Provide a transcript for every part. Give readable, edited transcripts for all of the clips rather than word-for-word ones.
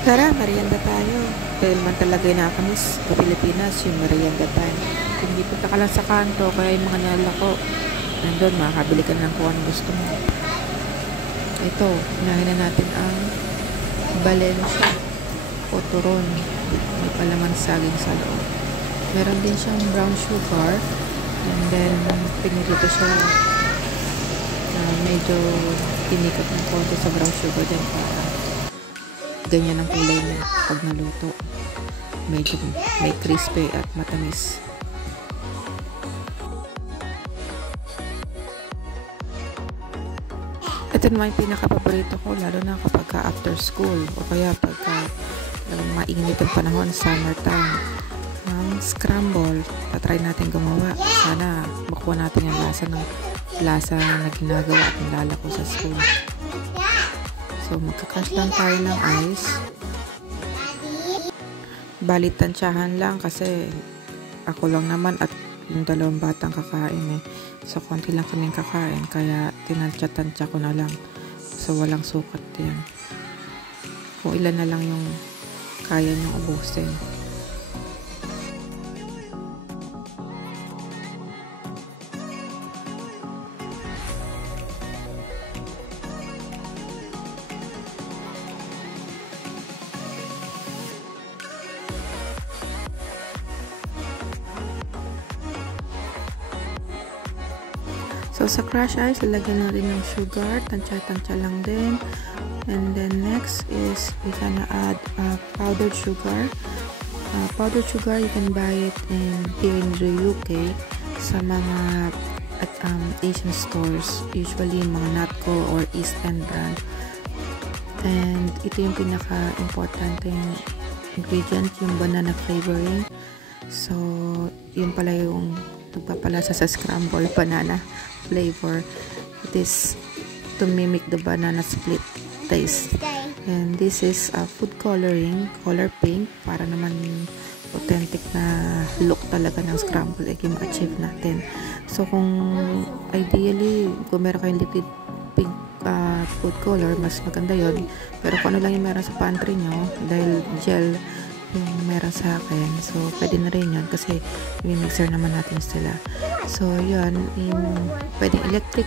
Tara, merienda tayo. Dahil man talaga nakakamiss sa Pilipinas yung merienda time. Kung di punta ka lang sa kanto, kaya yung mga nalako, nandun, makakabili ka ng kung anong gusto mo. Ito, hinahin na natin ang Valencia o turon. May palaman saging sa loob. Meron din siyang brown sugar. And then, pinilito siya medyo tinikot ng konti sa brown sugar din para ganyan ang kulay niya pag naluto. Medyo may crispy at matamis. Ito naman yung pinaka-paborito ko, lalo na kapag after school o kaya pagka mainit ang panahon, summertime. Ang scramble, tatry natin gumawa. Sana makuha natin yung lasa na ginagawa at nilala ko sa school. So, magkakash lang tayo ng ice. Balit tansyahan lang kasi ako lang naman at yung dalawang batang kakain eh. So, konti lang kaming kakain kaya tinansya-tansya ko na lang. So, walang sukat yan. Kung ilan na lang yung kaya niyong ubusin. So, sa crush ice, lalagyan na rin ng sugar. Tansya-tansya lang din. And then, next is we gonna add powdered sugar. Powdered sugar, you can buy it here in the UK sa mga Asian stores. Usually, mga Natco or East End brand. And ito yung pinaka-importante ingredient, yung banana flavoring. So, yun pala yung nagpapalasa sa scramble banana flavor. It is to mimic the banana split taste. And this is food coloring, color pink, para naman authentic na look talaga ng scramble egg yung ma-achieve natin. So kung ideally, kung meron kayong liquid pink food color, mas maganda yon. Pero kung ano lang yung meron sa pantry nyo, dahil gel yung meron sa akin, so pwede na rin yun kasi may mixer naman natin sila. So yun, pwedeng electric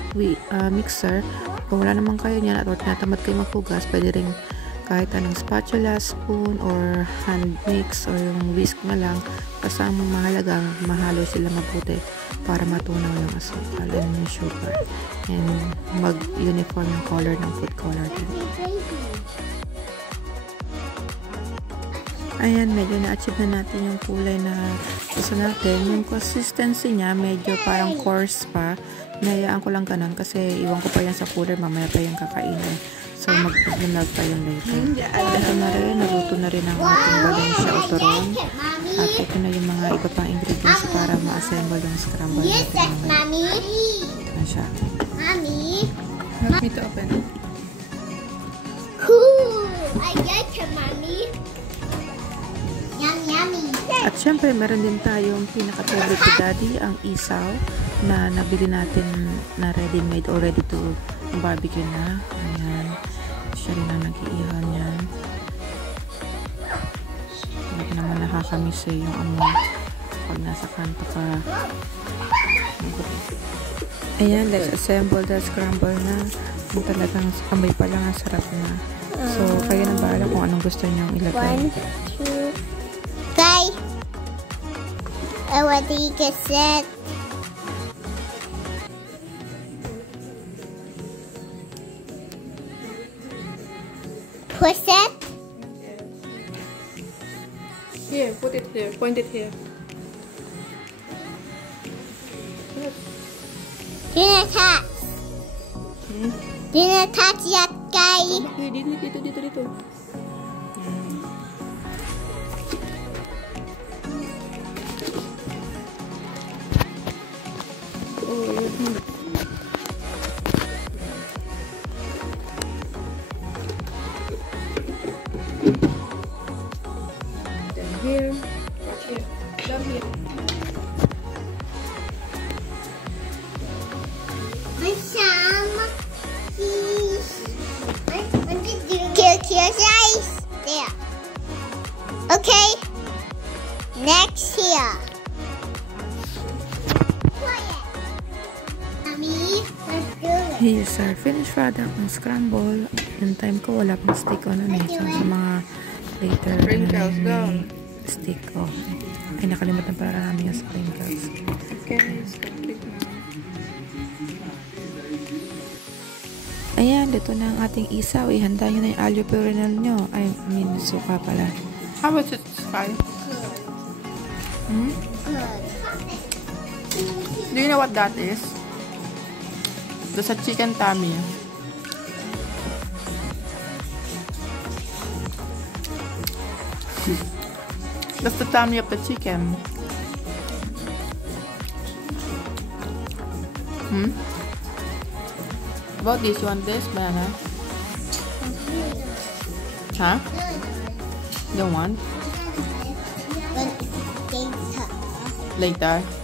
mixer. Kung wala naman kayo niyan at tinatamad kayo maghugas, pwede rin kahit anong spatula, spoon, or hand mix, or yung whisk na lang. Basta ang mahalaga, mahalo sila mabuti para matunaw yung asukal and yung sugar, and mag-uniform yung color ng food color din. Ayan, medyo na-achieve na natin yung kulay na gusto natin. Yung consistency niya, medyo parang coarse pa. Nahayaan ko lang ganun kasi iwan ko pa yan sa cooler, mamaya pa yung kakainin. So, mag-vlog pa yung later. Ito na rin, naluto na rin ang ating Valencia o turon. At ito na yung mga iba pang ingredients para ma-assemble yung scramble natin. Ito na siya. Mommy? Want me to open it? Cool! I like it, Mommy. Yummy. At syempre, meron din tayong pinaka-favorite to Daddy, ang isaw na nabili natin na ready-made or ready to barbecue na. Ayan. Siya rin ang nag-iihan yan. Hindi naman nakakamiss eh yung amoy pag nasa kanto ka. Ayan, let's assemble the scramble na. Yung talagang amoy pa lang ang sarap na. So, kayo na bahala kung anong gusto niyong ilagay. 1, 2, guys, what do you get set? Push it. Here, put it here. Point it here. Do not touch. Do not touch that guy. Dito. Then here, watch here, down here. Kill, kill, slice. There. Here's our finished product ng scramble. Yung time ko, wala pang stick on ano eh. So, sa mga later Sprinkles down. Stick. Oh. Ay, nakalimutan pala namin yung sprinkles. Okay, stick na. Ayan, dito na ang ating isaw. Ihanda nyo na yung alio purinal nyo. I mean, suka pala. How about it, Sky? Good. Do you know what that is? That's a chicken tummy. That's the tummy of the chicken. About this, you want this banana? Huh? Don't want? But it's Later.